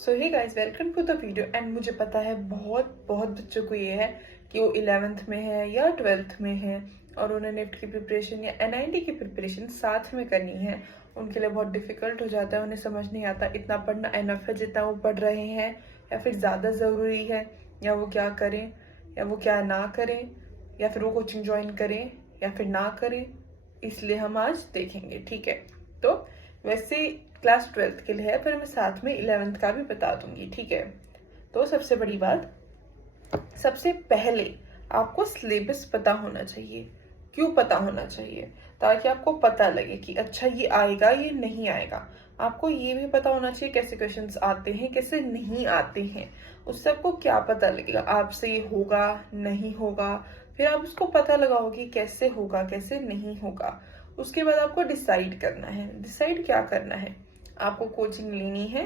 So hey guys, welcome to the video. And मुझे पता है बहुत बहुत बच्चों को ये है कि वो 11th में है या 12th में है और उन्हें निफ्ट की प्रिपरेशन या एनआईटी की प्रिपरेशन साथ में करनी है। उनके लिए बहुत डिफिकल्ट हो जाता है, उन्हें समझ नहीं आता इतना पढ़ना इनफ है जितना वो पढ़ रहे हैं या फिर ज़्यादा ज़रूरी है, या वो क्या करें या वो क्या ना करें, या फिर वो कोचिंग ज्वाइन करें या फिर ना करें। इसलिए हम आज देखेंगे, ठीक है। तो वैसे क्लास 12th के लिए है, पर मैं साथ में 11th का भी बता दूंगी, ठीक है। तो सबसे बड़ी बात, सबसे पहले आपको सिलेबस पता होना चाहिए। क्यों पता होना चाहिए? ताकि आपको पता लगे कि अच्छा ये आएगा ये नहीं आएगा। आपको ये भी पता होना चाहिए कैसे क्वेश्चंस आते हैं कैसे नहीं आते हैं। उससे आपको क्या पता लगेगा आपसे ये होगा नहीं होगा, फिर आप उसको पता लगाओगे कैसे होगा कैसे नहीं होगा। उसके बाद आपको डिसाइड करना है। डिसाइड क्या करना है? आपको कोचिंग लेनी है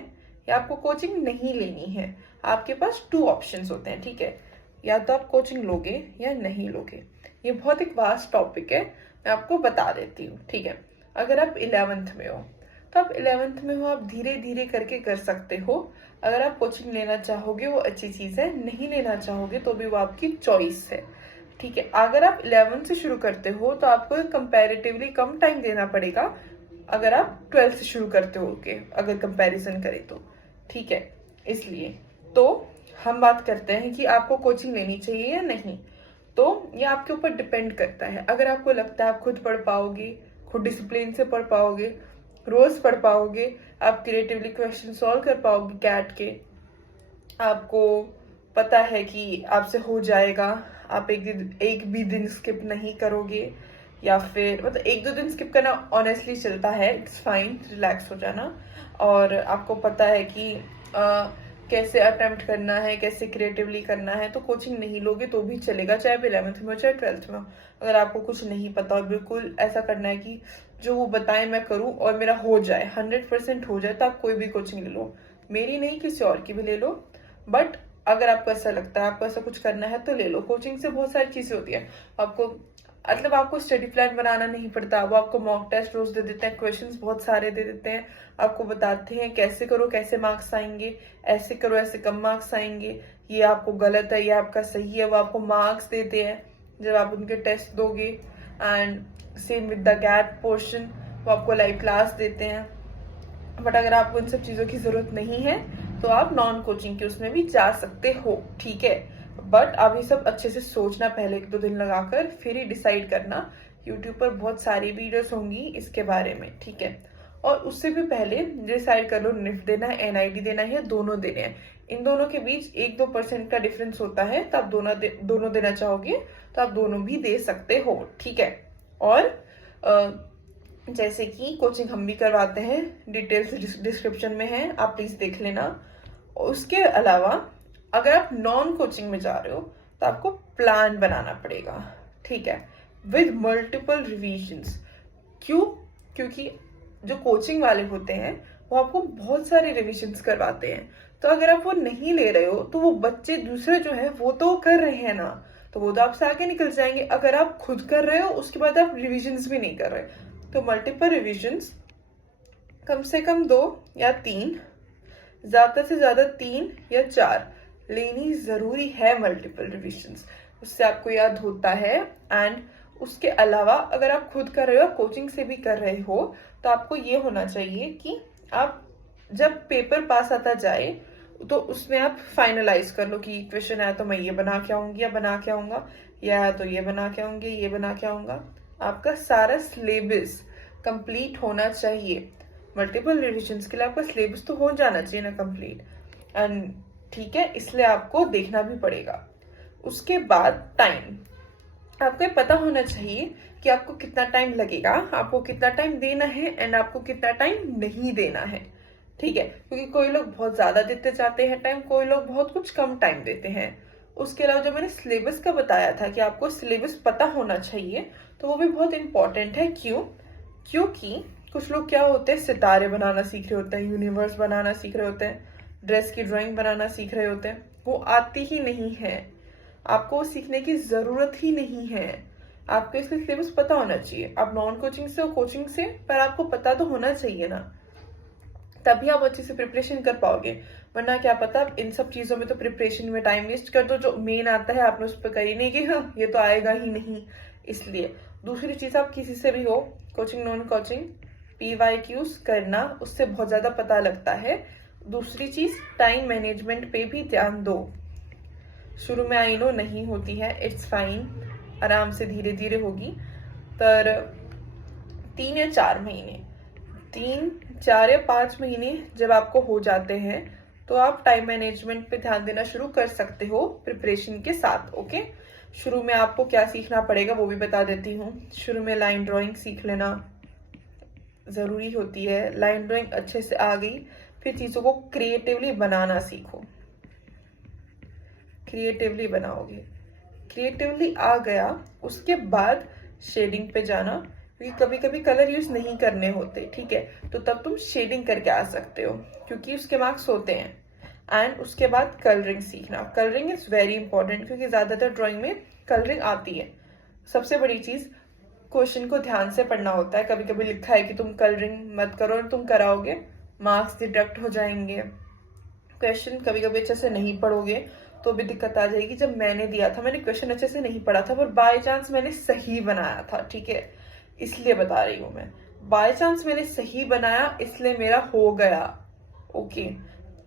या आपको कोचिंग नहीं लेनी है। आपके पास 2 ऑप्शंस होते हैं, ठीक है। या तो आप कोचिंग लोगे या नहीं लोगे। ये बहुत एक वास्ट टॉपिक है, मैं आपको बता देती हूँ, ठीक है। अगर आप 11th में हो तो आप 11th में हो, आप धीरे धीरे करके कर सकते हो। अगर आप कोचिंग लेना चाहोगे वो अच्छी चीज़ है, नहीं लेना चाहोगे तो भी वो आपकी चॉइस है, ठीक है। अगर आप 11th से शुरू करते हो तो आपको कंपैरेटिवली कम टाइम देना पड़ेगा अगर आप 12th से शुरू करते हो के, अगर कंपैरिजन करें तो, ठीक है। इसलिए तो हम बात करते हैं कि आपको कोचिंग लेनी चाहिए या नहीं। तो ये आपके ऊपर डिपेंड करता है। अगर आपको लगता है आप खुद पढ़ पाओगे, खुद डिसिप्लिन से पढ़ पाओगे, रोज पढ़ पाओगे, आप क्रिएटिवली क्वेश्चन सॉल्व कर पाओगे कैट के, आपको पता है कि आपसे हो जाएगा, आप एक भी दिन स्किप नहीं करोगे, या फिर मतलब 1-2 दिन स्किप करना ऑनेस्टली चलता है, इट्स फाइन, रिलैक्स हो जाना। और आपको पता है कि कैसे अटेम्प्ट करना है कैसे क्रिएटिवली करना है, तो कोचिंग नहीं लोगे तो भी चलेगा, चाहे 11th में हो चाहे 12th में हो। अगर आपको कुछ नहीं पता और बिल्कुल ऐसा करना है कि जो वो बताए मैं करूं और मेरा हो जाए 100% हो जाए, तो आप कोई भी कोचिंग ले लो, मेरी नहीं किसी और की भी ले लो। बट अगर आपको ऐसा लगता है आपको ऐसा कुछ करना है तो ले लो। कोचिंग से बहुत सारी चीजें होती है, आपको मतलब आपको स्टडी प्लान बनाना नहीं पड़ता, वो आपको मॉक टेस्ट रोज दे देते हैं, क्वेश्चंस बहुत सारे दे देते हैं, आपको बताते हैं कैसे करो कैसे मार्क्स आएंगे, ऐसे करो ऐसे कम मार्क्स आएंगे, ये आपको गलत है ये आपका सही है, वो आपको मार्क्स देते हैं जब आप उनके टेस्ट दोगे। And same with the GAT portion, वो आपको लाइव क्लास देते हैं। बट अगर आपको इन सब चीजों की जरूरत नहीं है तो आप नॉन कोचिंग के उसमें भी जा सकते हो, ठीक है। बट अभी सब अच्छे से सोचना, पहले 1-2 दिन लगाकर फिर ही डिसाइड करना। यूट्यूब पर बहुत सारी वीडियोस होंगी इसके बारे में, ठीक है। और उससे भी पहले डिसाइड कर लो निफ्ट देना है एनआईटी देना है, दोनों देने हैं। इन दोनों के बीच 1-2% का डिफरेंस होता है, तो आप दोनों देना चाहोगे तो आप दोनों भी दे सकते हो, ठीक है। और जैसे कि कोचिंग हम भी करवाते हैं, डिटेल्स डिस्क्रिप्शन में है, आप प्लीज देख लेना। उसके अलावा अगर आप नॉन कोचिंग में जा रहे हो तो आपको प्लान बनाना पड़ेगा, ठीक है, विद मल्टीपल रिविजन्स। क्यों? क्योंकि जो कोचिंग वाले होते हैं वो आपको बहुत सारे रिविजन्स करवाते हैं, तो अगर आप वो नहीं ले रहे हो तो वो बच्चे दूसरे जो है वो तो कर रहे हैं ना, तो वो तो आपसे आगे निकल जाएंगे। अगर आप खुद कर रहे हो उसके बाद आप रिविजन्स भी नहीं कर रहे, तो मल्टीपल रिविजन्स, कम से कम 2 या 3, ज्यादा से ज्यादा 3 या 4 लेनी जरूरी है मल्टीपल रिविजन्स। उससे आपको याद होता है। एंड उसके अलावा अगर आप खुद कर रहे हो कोचिंग से भी कर रहे हो तो आपको ये होना चाहिए कि आप जब पेपर पास आता जाए तो उसमें आप फाइनलाइज कर लो कि क्वेश्चन आया तो मैं ये बना के आऊंगी या बना के आऊंगा, या आया तो ये बना के आऊंगी ये बना के आऊंगा। आपका सारा सिलेबस कंप्लीट होना चाहिए। मल्टीपल रिविजन्स के लिए आपका सिलेबस तो हो जाना चाहिए ना कंप्लीट, एंड ठीक है, इसलिए आपको देखना भी पड़ेगा। उसके बाद टाइम, आपको पता होना चाहिए कि आपको कितना टाइम लगेगा, आपको कितना टाइम देना है एंड आपको कितना टाइम नहीं देना है, ठीक है। क्योंकि कोई लोग बहुत ज्यादा देते जाते हैं टाइम, कोई लोग बहुत कुछ कम टाइम देते हैं। उसके अलावा जो मैंने सिलेबस का बताया था कि आपको सिलेबस पता होना चाहिए, तो वो भी बहुत इंपॉर्टेंट है। क्यों? क्योंकि कुछ लोग क्या होते हैं, सितारे बनाना सीख रहे होते हैं, यूनिवर्स बनाना सीख रहे होते हैं, ड्रेस की ड्राइंग बनाना सीख रहे होते हैं, वो आती ही नहीं है, आपको सीखने की जरूरत ही नहीं है। आपको इसका सिलेबस पता होना चाहिए। आप नॉन कोचिंग से हो कोचिंग से, पर आपको पता तो होना चाहिए ना। तभी आप अच्छे से प्रिपरेशन कर पाओगे। वरना क्या पता आप इन सब चीज़ों में तो प्रिपरेशन में टाइम वेस्ट कर दो, जो मेन आता है आपने उस पर करी नहीं कि हाँ ये तो आएगा ही नहीं। इसलिए दूसरी चीज़, आप किसी से भी हो, कोचिंग नॉन कोचिंग, PYQs करना, उससे बहुत ज़्यादा पता लगता है। दूसरी चीज़, टाइम मैनेजमेंट पे भी ध्यान दो। शुरू में आई नो नहीं होती है, इट्स फाइन, आराम से धीरे धीरे होगी। पर 3 या 4 महीने, 3, 4 या 5 महीने जब आपको हो जाते हैं तो आप टाइम मैनेजमेंट पे ध्यान देना शुरू कर सकते हो प्रिपरेशन के साथ। ओके, शुरू में आपको क्या सीखना पड़ेगा वो भी बता देती हूँ। शुरू में लाइन ड्राइंग सीख लेना ज़रूरी होती है। लाइन ड्राइंग अच्छे से आ गई, फिर चीज़ों को क्रिएटिवली बनाना सीखो। क्रिएटिवली बनाओगे, क्रिएटिवली आ गया, उसके बाद शेडिंग पे जाना, क्योंकि कभी कभी कलर यूज नहीं करने होते, ठीक है, तो तब तुम शेडिंग करके आ सकते हो क्योंकि उसके मार्क्स होते हैं। एंड उसके बाद कलरिंग सीखना। कलरिंग इज वेरी इंपॉर्टेंट क्योंकि ज्यादातर ड्राइंग में कलरिंग आती है। सबसे बड़ी चीज, क्वेश्चन को ध्यान से पढ़ना होता है। कभी कभी लिखा है कि तुम कलरिंग मत करो और तुम कराओगे, मार्क्स डिडक्ट हो जाएंगे। क्वेश्चन कभी कभी अच्छे से नहीं पढ़ोगे तो भी दिक्कत आ जाएगी। जब मैंने दिया था, मैंने क्वेश्चन अच्छे से नहीं पढ़ा था, पर बाय चांस मैंने सही बनाया था, ठीक है, इसलिए बता रही हूँ मैं। बाय चांस मैंने सही बनाया इसलिए मेरा हो गया, ओके,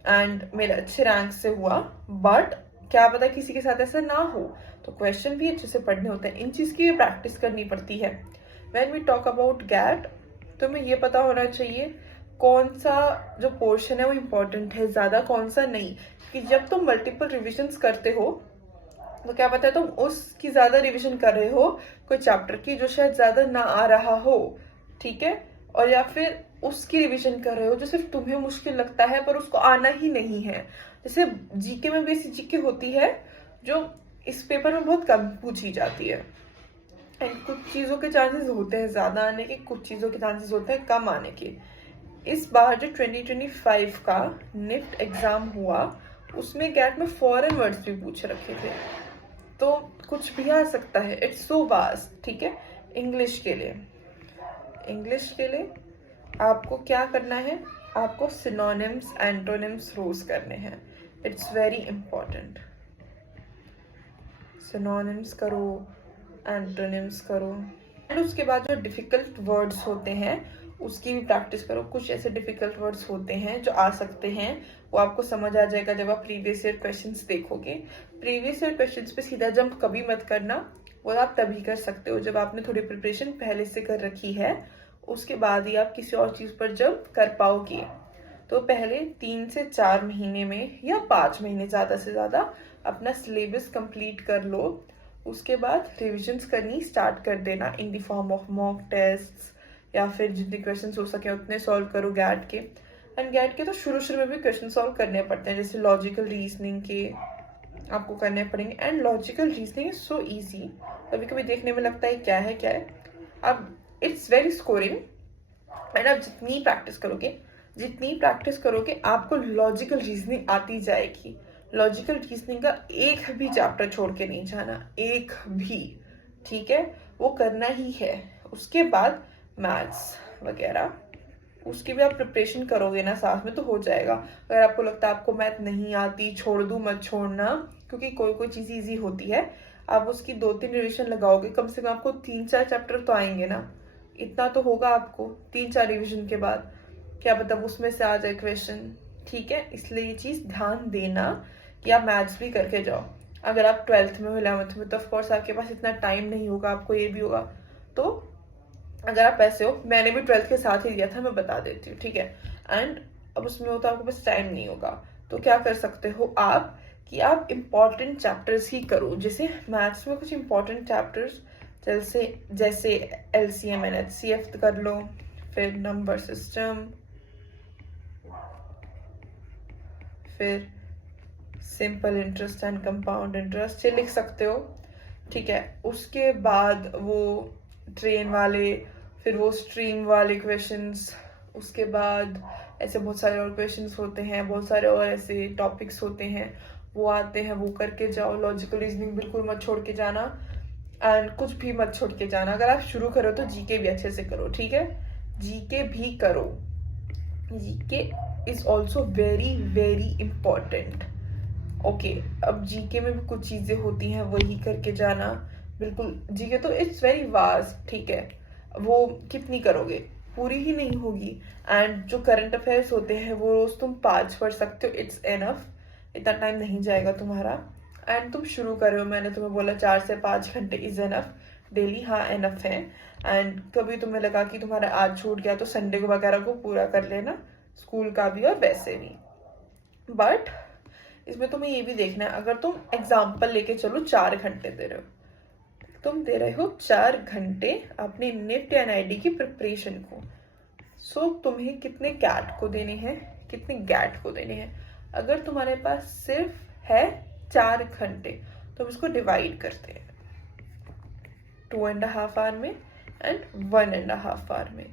एंड मेरा अच्छे रैंक से हुआ। बट क्या पता किसी के साथ ऐसा ना हो, तो क्वेश्चन भी अच्छे से पढ़ने होते हैं। इन चीज की भी प्रैक्टिस करनी पड़ती है। When we talk about GAT, तो हमें ये पता होना चाहिए कौन सा जो पोर्शन है वो इम्पोर्टेंट है ज्यादा, कौन सा नहीं। कि जब तुम मल्टीपल रिविजन्स करते हो तो क्या पता है तुम उसकी ज्यादा रिवीजन कर रहे हो कोई चैप्टर की जो शायद ज्यादा ना आ रहा हो, ठीक है, और या फिर उसकी रिवीजन कर रहे हो जो सिर्फ तुम्हें मुश्किल लगता है पर उसको आना ही नहीं है। जैसे जीके में बेसिक जीके होती है जो इस पेपर में बहुत कम पूछी जाती है। एंड कुछ चीजों के चांसेस होते हैं ज्यादा आने के, कुछ चीजों के चांसेस होते हैं कम आने के। इस बार जो 2025 का निफ्ट एग्जाम हुआ उसमें गैट में फॉरेन वर्ड्स भी पूछ रखे थे, तो कुछ भी आ सकता है। इट्स सो वास्ट, ठीक है। इंग्लिश के लिए आपको क्या करना है, आपको सिनोनिम्स एंटोनिम्स रोज करने हैं। It's very important. सिनोनिम्स करो, एंटोनिम्स करो, एंड उसके बाद जो डिफिकल्ट वर्ड्स होते हैं उसकी भी प्रैक्टिस करो। कुछ ऐसे डिफिकल्ट वर्ड्स होते हैं जो आ सकते हैं, वो आपको समझ आ जाएगा जब आप प्रीवियस ईयर क्वेश्चंस देखोगे। प्रीवियस ईयर क्वेश्चंस पे सीधा जंप कभी मत करना, वो आप तभी कर सकते हो जब आपने थोड़ी प्रिपरेशन पहले से कर रखी है, उसके बाद ही आप किसी और चीज पर जंप कर पाओगे। तो पहले 3 से 4 महीने में या 5 महीने ज्यादा से ज्यादा अपना सिलेबस कंप्लीट कर लो। उसके बाद रिविजन्स करनी स्टार्ट कर देना in the form of mock test, या फिर जितने क्वेश्चन हो सके उतने सॉल्व करो गैट के। एंड गैट के तो शुरू में भी क्वेश्चन सॉल्व करने पड़ते हैं, जैसे लॉजिकल रीजनिंग के आपको करने पड़ेंगे। And logical reasoning is so easy, कभी कभी देखने में लगता है क्या है। अब इट्स वेरी स्कोरिंग, एंड आप जितनी प्रैक्टिस करोगे आपको लॉजिकल रीजनिंग आती जाएगी। लॉजिकल रीजनिंग का एक भी चैप्टर छोड़ के नहीं जाना, एक भी, ठीक है, वो करना ही है। उसके बाद मैथ्स वगैरह, उसकी भी आप प्रिपरेशन करोगे ना साथ में तो हो जाएगा। अगर आपको लगता है आपको मैथ नहीं आती, छोड़ दूं, मत छोड़ना, क्योंकि कोई चीज इजी होती है। आप उसकी 2-3 रिविजन लगाओगे, कम से कम आपको 3-4 चैप्टर तो आएंगे ना, इतना तो होगा आपको 3-4 रिविजन के बाद। क्या मतलब उसमें से आ जाए क्वेश्चन, ठीक है। इसलिए ये चीज ध्यान देना कि आप मैथ्स भी करके जाओ। अगर आप 12th में हो, 11th में, तो ऑफकोर्स आपके पास इतना टाइम नहीं होगा, आपको ये भी होगा। तो अगर आप ऐसे हो, मैंने भी 12th के साथ ही दिया था, मैं बता देती हूँ, ठीक है। एंड अब उसमें होता है आपके पास टाइम नहीं होगा, तो क्या कर सकते हो आप कि आप इम्पॉर्टेंट चैप्टर्स ही करो। जैसे मैथ्स में कुछ इम्पॉर्टेंट चैप्टर्स जैसे LCM एंड HCF कर लो, फिर नंबर सिस्टम, फिर simple interest and compound interest, ये लिख सकते हो, ठीक है। उसके बाद वो ट्रेन वाले, फिर वो स्ट्रीम वाले क्वेश्चंस, उसके बाद ऐसे बहुत सारे और क्वेश्चंस होते हैं, बहुत सारे और ऐसे टॉपिक्स होते हैं, वो आते हैं, वो करके जाओ। लॉजिकल रीजनिंग बिल्कुल मत छोड़ के जाना, एंड कुछ भी मत छोड़ के जाना। अगर आप शुरू करो तो जीके भी अच्छे से करो, ठीक है, जीके भी करो। GK is also very very important. Okay, अब जीके में भी कुछ चीजें होती हैं, वही करके जाना। बिल्कुल, जीके तो इट्स वेरी वास्ट, ठीक है। वो कितनी करोगे, पूरी ही नहीं होगी। एंड जो करंट अफेयर्स होते हैं वो रोज तुम 5 पढ़ सकते हो, इट्स एनफ। इतना टाइम नहीं जाएगा तुम्हारा। एंड तुम शुरू कर रहे हो, मैंने तुम्हें बोला 4 से 5 घंटे इज एनफ डेली, हाँ एनफ है। एंड कभी तुम्हें लगा कि तुम्हारा आज छूट गया तो संडे को वगैरह को पूरा कर लेना, स्कूल का भी और वैसे भी। बट इसमें तुम्हें ये भी देखना है, अगर तुम एग्जाम्पल लेके चलो 4 घंटे दे रहे हो, तुम दे रहे हो 4 घंटे अपने निफ्ट एनआईडी की प्रिपरेशन को। सो तुम्हें कितने कैट को देने हैं, कितने गैट को देने हैं। अगर तुम्हारे पास सिर्फ है 4 घंटे तो हम इसको डिवाइड करते हैं 2.5 आवर में एंड 1.5 आवर में।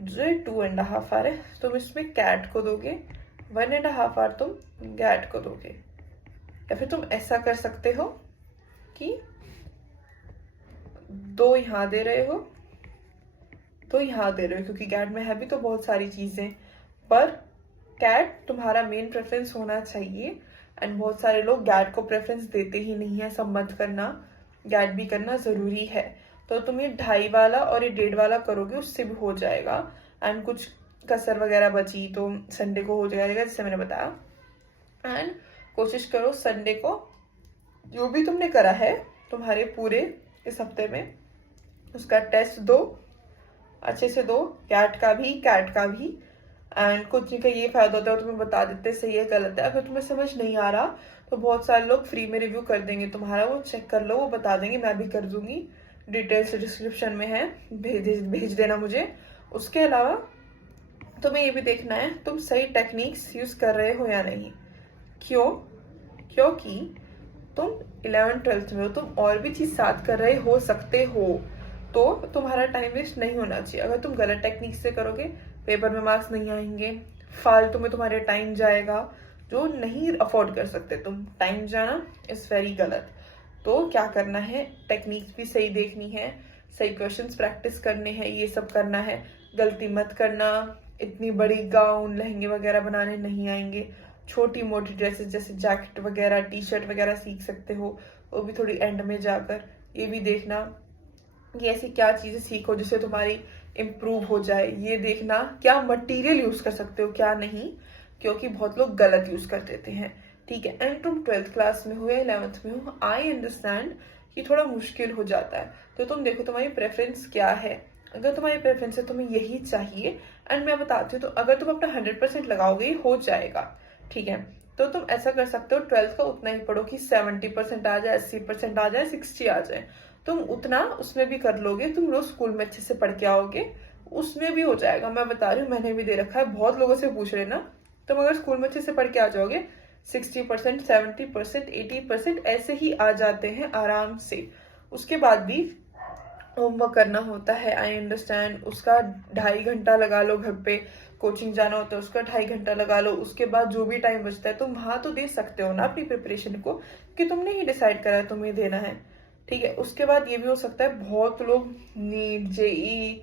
जो 2.5 आवर है तुम इसमें कैट को दोगे, 1.5 आवर तुम गैट को दोगे। या फिर तुम ऐसा कर सकते हो कि 2 यहाँ दे रहे हो, 2 यहाँ दे रहे हो, क्योंकि गैट में है भी तो बहुत सारी चीजें, पर कैट तुम्हारा मेन प्रेफरेंस होना चाहिए। एंड बहुत सारे लोग गैट को प्रेफरेंस देते ही नहीं है, सब मत करना, गैट भी करना जरूरी है। तो तुम ये 2.5 वाला और ये 1.5 वाला करोगे, उससे भी हो जाएगा। एंड कुछ कसर वगैरह बची तो संडे को हो जाएगा, जैसे मैंने बताया। एंड कोशिश करो संडे को जो भी तुमने करा है तुम्हारे पूरे इस हफ्ते में, उसका टेस्ट दो, अच्छे से दो, कैट का भी कैट का भी। एंड कुछ का ये फायदा होता है, तुम्हें बता देते सही है गलत है। अगर तुम्हें समझ नहीं आ रहा तो बहुत सारे लोग फ्री में रिव्यू कर देंगे तुम्हारा, वो चेक कर लो, वो बता देंगे, मैं भी कर दूंगी। डिटेल्स डिस्क्रिप्शन में है, भेज देना मुझे। उसके अलावा तुम्हें ये भी देखना है तुम सही टेक्निक्स यूज कर रहे हो या नहीं। क्यों? क्योंकि तुम 11th-12th में हो, तुम और भी चीज साथ कर रहे हो सकते हो, तो तुम्हारा टाइम वेस्ट नहीं होना चाहिए। अगर तुम गलत टेक्निक से करोगे पेपर में मार्क्स नहीं आएंगे, फालतू में तुम्हारे टाइम जाएगा, जो नहीं अफोर्ड कर सकते तुम। टाइम जाना इज वेरी गलत। तो क्या करना है, टेक्निक्स भी सही देखनी है, सही क्वेश्चंस प्रैक्टिस करने हैं, ये सब करना है। गलती मत करना, इतनी बड़ी गाउन लहंगे वगैरह बनाने नहीं आएंगे। छोटी मोटी ड्रेसेस जैसे जैकेट वगैरह, टी शर्ट वगैरह सीख सकते हो, वो भी थोड़ी एंड में जाकर। ये भी देखना कि ऐसी क्या चीजें सीखो जिससे तुम्हारी इम्प्रूव हो जाए। ये देखना क्या मटेरियल यूज कर सकते हो क्या नहीं, क्योंकि बहुत लोग गलत यूज कर देते हैं, ठीक है। एंड तुम 12th क्लास में हो या 11th में हो, आई अंडरस्टैंड कि थोड़ा मुश्किल हो जाता है। तो तुम देखो तुम्हारी प्रेफरेंस क्या है। अगर तुम्हारी प्रेफरेंस है तुम्हें यही चाहिए, एंड मैं बताती हूँ, तो अगर तुम अपना 100% लगाओगे हो जाएगा, ठीक है। तो तुम ऐसा कर सकते हो 12th का उतना ही पढ़ो कि 70% आ जाए, 80% आ जाए, 60 आ जाए। तुम उतना उसमें भी कर लोगे, तुम रोज स्कूल में अच्छे से पढ़ के आओगे, उसमें भी हो जाएगा। मैं बता रही हूँ, मैंने भी दे रखा है, बहुत लोगों से पूछ लेना। तुम अगर स्कूल में अच्छे से पढ़ के आ जाओगे, 60%, 70%, 80% ऐसे ही आ जाते हैं आराम से। उसके बाद भी होमवर्क करना होता है, आई अंडरस्टैंड। उसका 2.5 घंटा लगा लो, घर पे कोचिंग जाना होता है उसका 2.5 घंटा लगा लो। उसके बाद जो भी टाइम बचता है तुम वहां तो दे सकते हो ना अपनी प्रिपरेशन को, कि तुमने ही डिसाइड करा है तुम्हें देना है, ठीक है। उसके बाद ये भी हो सकता है, बहुत लोग NEET, JEE,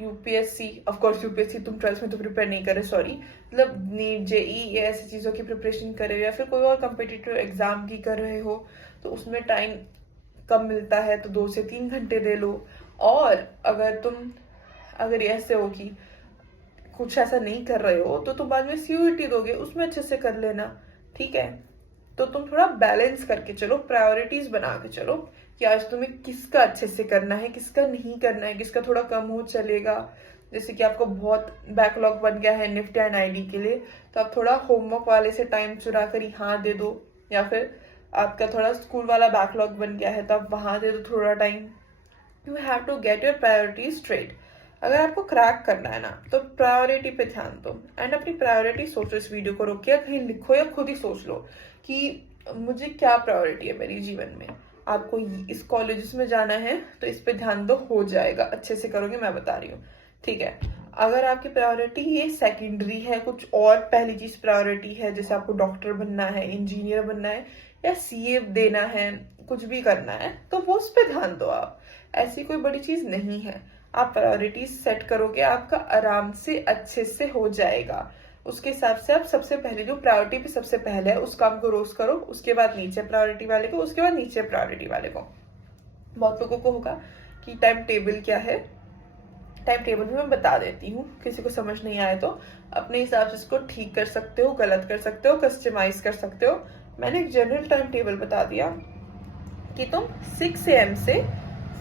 UPSC, of course UPSC तुम 12th में तो प्रिपेयर नहीं करे, सॉरी, मतलब नीट, जेई या ऐसी चीजों की प्रिपरेशन कर रहे हो, या फिर कोई और कम्पिटिटिव एग्जाम की कर रहे हो, तो उसमें टाइम कम मिलता है तो 2 से 3 घंटे दे लो। और अगर ऐसे हो कि कुछ ऐसा नहीं कर रहे हो तो तुम बाद में सीयूईटी दोगे, उसमें अच्छे से कर लेना, ठीक है। तो तुम थोड़ा बैलेंस करके चलो, प्रायोरिटीज बना के चलो कि आज तुम्हें किसका अच्छे से करना है, किसका नहीं करना है, किसका थोड़ा कम हो चलेगा। जैसे कि आपको बहुत बैकलॉग बन गया है निफ्ट एंड आईडी के लिए, तो आप थोड़ा होमवर्क वाले से टाइम चुरा कर यहाँ दे दो, या फिर आपका थोड़ा स्कूल वाला बैकलॉग बन गया है तो आप वहां दे दो थोड़ा time. You have to get your priority straight. अगर आपको क्रैक करना है ना तो प्रायोरिटी पे ध्यान दो, एंड अपनी प्रायोरिटी सोचो। इस वीडियो को रोक के कहीं लिखो या खुद ही सोच लो कि मुझे क्या प्रायोरिटी है मेरे जीवन में। आपको इस कॉलेज में जाना है तो इस पे ध्यान दो, हो जाएगा, अच्छे से करोगे, मैं बता रही हूँ, ठीक है। अगर आपकी प्रायोरिटी ये सेकेंडरी है, कुछ और पहली चीज प्रायोरिटी है, जैसे आपको डॉक्टर बनना है, इंजीनियर बनना है, या सीए देना है, कुछ भी करना है, तो वो उस पर ध्यान दो आप। ऐसी कोई बड़ी चीज नहीं है। आप प्रायोरिटीज सेट करोगे, आपका आराम से अच्छे से हो जाएगा। उसके हिसाब से आप सबसे पहले जो प्रायोरिटी पे सबसे पहले है उस काम को रोज करो, उसके बाद नीचे प्रायोरिटी वाले को, उसके बाद नीचे प्रायोरिटी वाले को। बहुत लोगों को होगा कि टाइम टेबल क्या है। टाइम टेबल भी मैं बता देती हूँ, किसी को समझ नहीं आए तो अपने हिसाब से इसको ठीक कर सकते हो, गलत कर सकते हो, कस्टमाइज कर सकते हो। मैंने एक जनरल टाइम टेबल बता दिया कि तुम 6 AM से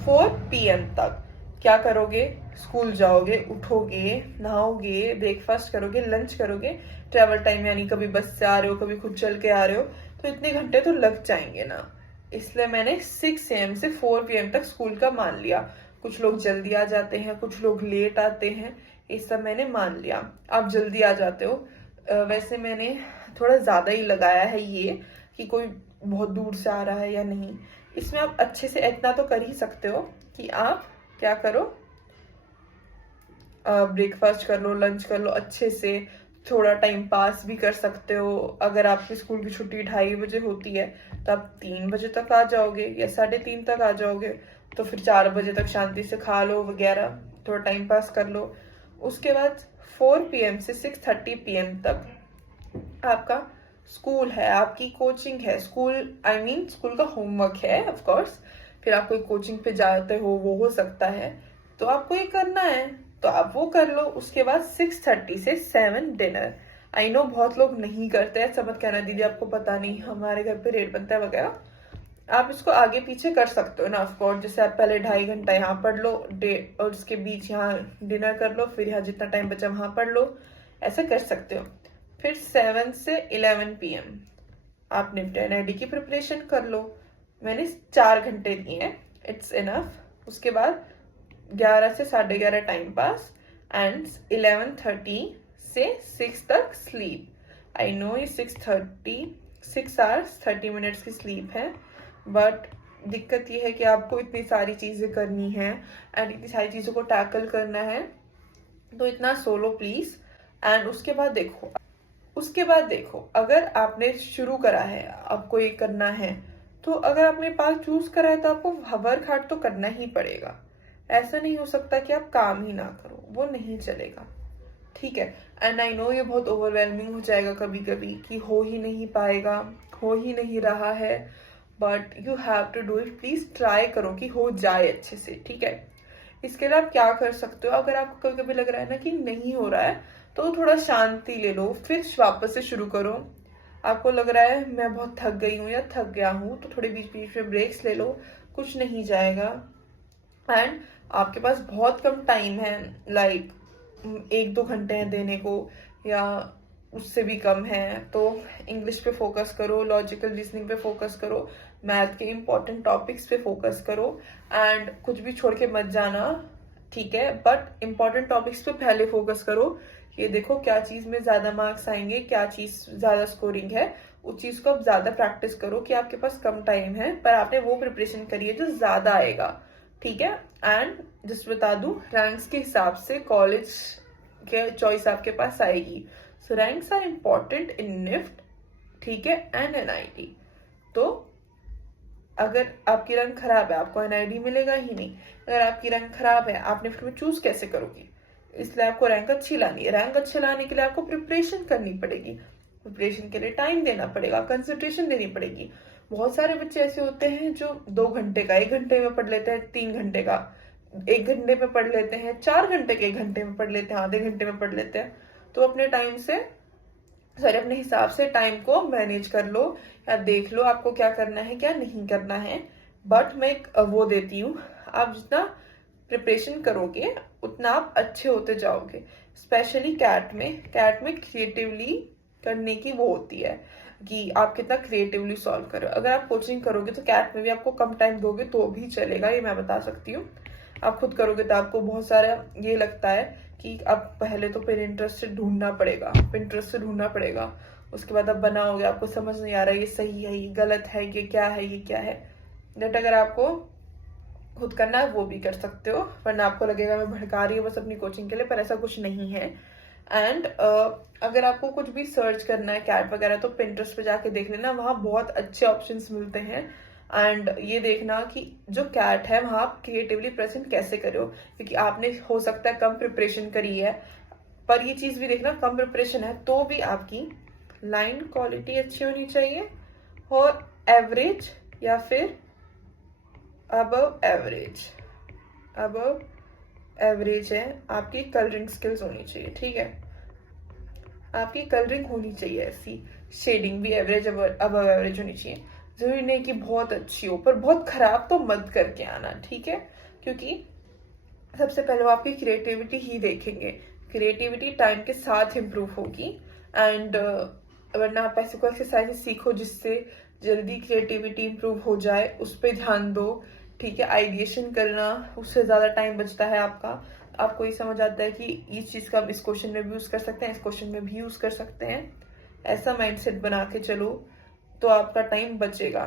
4 PM तक क्या करोगे। स्कूल जाओगे, उठोगे, नहाओगे, ब्रेकफास्ट करोगे, लंच करोगे, ट्रेवल टाइम यानी कभी बस से आ रहे हो, कभी खुद चल के आ रहे हो, तो इतने घंटे तो लग जाएंगे ना। इसलिए मैंने 6 AM से 4 PM तक स्कूल का मान लिया। कुछ लोग जल्दी आ जाते हैं, कुछ लोग लेट आते हैं, ये सब मैंने मान लिया। आप जल्दी आ जाते हो, वैसे मैंने थोड़ा ज्यादा ही लगाया है ये कि कोई बहुत दूर से आ रहा है या नहीं। इसमें आप अच्छे से इतना तो कर ही सकते हो कि आप क्या करो, ब्रेकफास्ट कर लो, लंच कर लो अच्छे से, थोड़ा टाइम पास भी कर सकते हो। अगर आपकी स्कूल की छुट्टी 2:30 बजे होती है तो आप 3 बजे तक आ जाओगे या 3:30 तक आ जाओगे, तो फिर 4 बजे तक शांति से खा लो वगैरह, थोड़ा टाइम पास कर लो। उसके बाद 4 PM से 6:30 PM तक आपका स्कूल है, आपकी कोचिंग है। स्कूल आई मीन स्कूल का होमवर्क है ऑफ कोर्स। फिर आप कोई कोचिंग पे जाते हो, वो हो सकता है, तो आपको ये करना है तो आप वो कर लो। उसके बाद 6:30 से 7 डिनर। आई नो बहुत लोग नहीं करते हैं, समझ कहना दीदी आपको पता नहीं हमारे घर पे रेट बनता है वगैरह। आप इसको आगे पीछे कर सकते हो ना ऑफकोर्स। जैसे आप पहले 2.5 घंटा यहाँ पढ़ लो डे, और उसके बीच यहाँ डिनर कर लो, फिर यहाँ जितना टाइम बचा वहां पढ़ लो, ऐसा कर सकते हो। फिर 7 से 11 PM आपने NID की प्रिपरेशन कर लो। मैंने 4 घंटे दिए हैं, इट्स इनफ। उसके बाद 11 से 11:30 टाइम पास एंड 11:30 से 6 तक स्लीप। आई नो ये 6 hours 30 minutes की स्लीप है, बट दिक्कत ये है कि आपको इतनी सारी चीजें करनी है एंड इतनी सारी चीजों को टैकल करना है, तो इतना सोलो प्लीज। एंड उसके बाद देखो अगर आपने शुरू करा है, आपको ये करना है, तो अगर आपने पास चूज करा है तो आपको वर्क हार्ड तो करना ही पड़ेगा। ऐसा नहीं हो सकता कि आप काम ही ना करो, वो नहीं चलेगा, ठीक है। एंड आई नो ये बहुत ओवरवेलमिंग हो जाएगा कभी कभी कि हो ही नहीं पाएगा, हो ही नहीं रहा है, but you have to do it. Please try करो कि हो जाए अच्छे से, ठीक है। इसके लिए आप क्या कर सकते हो, अगर आपको कभी कभी लग रहा है ना कि नहीं हो रहा है, तो थोड़ा शांति ले लो, फिर वापस से शुरू करो। आपको लग रहा है मैं बहुत थक गई हूँ या थक गया हूँ, तो थोड़े बीच बीच में ब्रेक्स ले लो, कुछ नहीं जाएगा। एंड आपके पास बहुत कम टाइम है, लाइक 1-2 घंटे हैं देने को या उससे भी कम है, तो इंग्लिश पे फोकस करो, लॉजिकल रीजनिंग पे फोकस करो, मैथ के इंपॉर्टेंट टॉपिक्स पे फोकस करो एंड कुछ भी छोड़ के मत जाना, ठीक है। बट इंपॉर्टेंट टॉपिक्स पे पहले फोकस करो। ये देखो क्या चीज में ज्यादा मार्क्स आएंगे, क्या चीज ज्यादा स्कोरिंग है, उस चीज को आप ज्यादा प्रैक्टिस करो कि आपके पास कम टाइम है पर आपने वो प्रिपरेशन करी है जो ज्यादा आएगा, ठीक है। एंड जस्ट बता दूं, रैंक्स के हिसाब से कॉलेज के चॉइस आपके पास आएगी। So ranks are important in NIFT, ठीक है, एंड NIT। तो अगर आपकी रैंक खराब है आपको NID मिलेगा ही नहीं। अगर आपकी रैंक खराब है आप निफ्ट में चूज कैसे करोगी, इसलिए आपको रैंक अच्छी लानी है। रैंक अच्छी लाने के लिए आपको प्रिपरेशन करनी पड़ेगी, प्रिपरेशन के लिए टाइम देना पड़ेगा, कंसंट्रेशन देनी पड़ेगी। बहुत सारे बच्चे ऐसे होते हैं जो 2 घंटे का 1 घंटे में पढ़ लेते हैं, 3 घंटे का 1 घंटे में पढ़ लेते हैं, 4 घंटे के 1 घंटे में पढ़ लेते हैं, आधे घंटे में पढ़ लेते हैं। तो अपने टाइम से अपने हिसाब से टाइम को मैनेज कर लो या देख लो आपको क्या करना है क्या नहीं करना है। बट मैं एक वो देती हूँ, आप जितना प्रिपरेशन करोगे उतना आप अच्छे होते जाओगे। स्पेशली कैट में क्रिएटिवली करने की वो होती है कि आप कितना क्रिएटिवली सॉल्व करो। अगर आप कोचिंग करोगे तो कैट में भी आपको कम टाइम दोगे तो भी चलेगा, ये मैं बता सकती हूँ। आप खुद करोगे तो आपको बहुत सारा ये लगता है कि अब पहले तो पिंटरेस्ट से ढूंढना पड़ेगा, उसके बाद आप बनाओगे, आपको समझ नहीं आ रहा है ये सही है ये गलत है, ये क्या है। बट अगर आपको खुद करना है वो भी कर सकते हो, वरना आपको लगेगा मैं भड़का रही हूँ बस अपनी कोचिंग के लिए, पर ऐसा कुछ नहीं है। एंड अगर आपको कुछ भी सर्च करना है कैट वगैरह तो पिंटरेस्ट पे जाके देख लेना, वहाँ बहुत अच्छे ऑप्शंस मिलते हैं एंड ये देखना कि जो कैट है वहां आप क्रिएटिवली प्रेजेंट कैसे करो, क्योंकि आपने हो सकता है कम प्रिपरेशन करी है, पर ये चीज भी देखना कम प्रिपरेशन है तो भी आपकी लाइन क्वालिटी अच्छी होनी चाहिए, और एवरेज या फिर अबव एवरेज, अबव एवरेज है आपकी कलरिंग स्किल्स होनी चाहिए। ठीक है, आपकी कलरिंग होनी चाहिए ऐसी, शेडिंग भी एवरेज अबव एवरेज होनी चाहिए। जरूरी नहीं कि बहुत अच्छी हो, पर बहुत खराब तो मत करके आना, ठीक है, क्योंकि सबसे पहले वो आपकी क्रिएटिविटी ही देखेंगे। क्रिएटिविटी टाइम के साथ इम्प्रूव होगी, एंड वरना आप ऐसे कोई एक्सरसाइज सीखो जिससे जल्दी क्रिएटिविटी इम्प्रूव हो जाए, उस पर ध्यान दो। ठीक है, आइडिएशन करना, उससे ज्यादा टाइम बचता है आपका। आपको ये समझ आता है कि इस चीज का हम इस क्वेश्चन में भी यूज कर सकते हैं, इस क्वेश्चन में भी यूज कर सकते हैं, ऐसा माइंडसेट बना के चलो तो आपका टाइम बचेगा।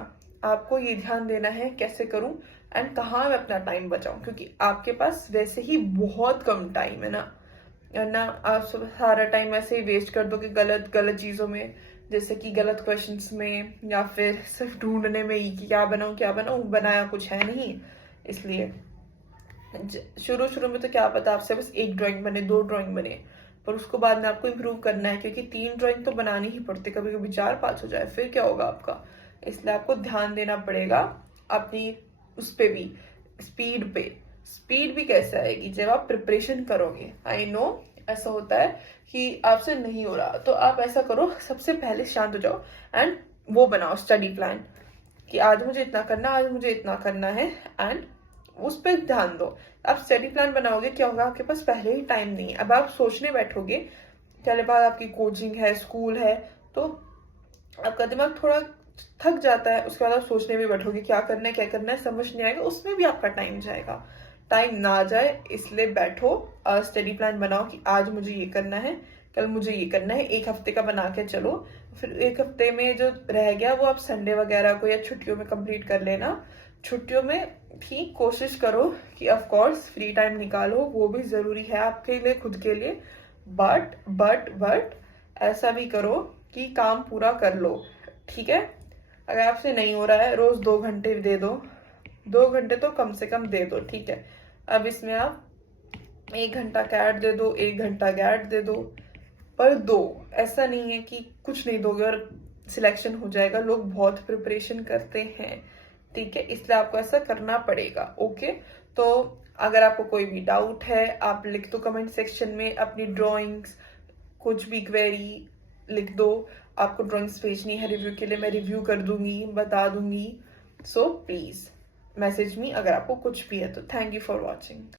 आपको ये ध्यान देना है कैसे करूं एंड कहाँ मैं अपना टाइम बचाऊं, क्योंकि आपके पास वैसे ही बहुत कम टाइम है ना आप सब सारा टाइम ऐसे ही वेस्ट कर दोगे गलत गलत चीजों में, जैसे कि गलत क्वेश्चंस में, या फिर सिर्फ ढूंढने में ही कि क्या बनाऊं, बनाया कुछ है नहीं। इसलिए शुरू शुरू में तो क्या पता आपसे बस एक ड्राइंग बने, 2 ड्राइंग बने, पर उसको बाद में आपको इम्प्रूव करना है, क्योंकि 3 ड्राइंग तो बनानी ही पड़ती, कभी कभी 4-5 हो जाए फिर क्या होगा आपका। इसलिए आपको ध्यान देना पड़ेगा अपनी उस पे भी, स्पीड पे। स्पीड भी कैसे आएगी, जब आप प्रिपरेशन करोगे। आई नो ऐसा होता है कि आपसे नहीं हो रहा, तो आप ऐसा करो, सबसे पहले शांत हो जाओ एंड वो बनाओ स्टडी प्लान कि आज मुझे इतना करना, आज मुझे इतना करना है, एंड उस पर ध्यान दो। आप स्टडी प्लान बनाओगे, क्या होगा, आपके पास पहले ही टाइम नहीं है। अब आप सोचने बैठोगे, चले बाद आपकी कोचिंग है, स्कूल है, तो आपका दिमाग थोड़ा थक जाता है, उसके बाद आप सोचने भी बैठोगे क्या करना है, समझ नहीं आएगा, उसमें भी आपका टाइम जाएगा। टाइम ना जाए इसलिए बैठो, स्टडी प्लान बनाओ कि आज मुझे ये करना है, कल मुझे ये करना है, 1 हफ्ते का बना के चलो। फिर 1 हफ्ते में जो रह गया वो आप संडे वगैरह को या छुट्टियों में कंप्लीट कर लेना। छुट्टियों में भी कोशिश करो कि ऑफ कोर्स फ्री टाइम निकालो, वो भी जरूरी है आपके लिए, खुद के लिए, बट ऐसा भी करो कि काम पूरा कर लो। ठीक है, अगर आपसे नहीं हो रहा है, रोज 2 घंटे दे दो, 2 घंटे तो कम से कम दे दो। ठीक है, अब इसमें आप 1 घंटा कैट दे दो, 1 घंटा गैट दे दो, पर दो, ऐसा नहीं है कि कुछ नहीं दोगे और सिलेक्शन हो जाएगा। लोग बहुत प्रिपरेशन करते हैं, ठीक है, इसलिए आपको ऐसा करना पड़ेगा। ओके, तो अगर आपको कोई भी डाउट है आप लिख दो कमेंट सेक्शन में, अपनी ड्राइंग्स कुछ भी क्वेरी लिख दो। आपको ड्राइंग्स भेजनी है रिव्यू के लिए, मैं रिव्यू कर दूंगी, बता दूंगी। सो प्लीज मैसेज मी अगर आपको कुछ भी है तो। Thank you for watching.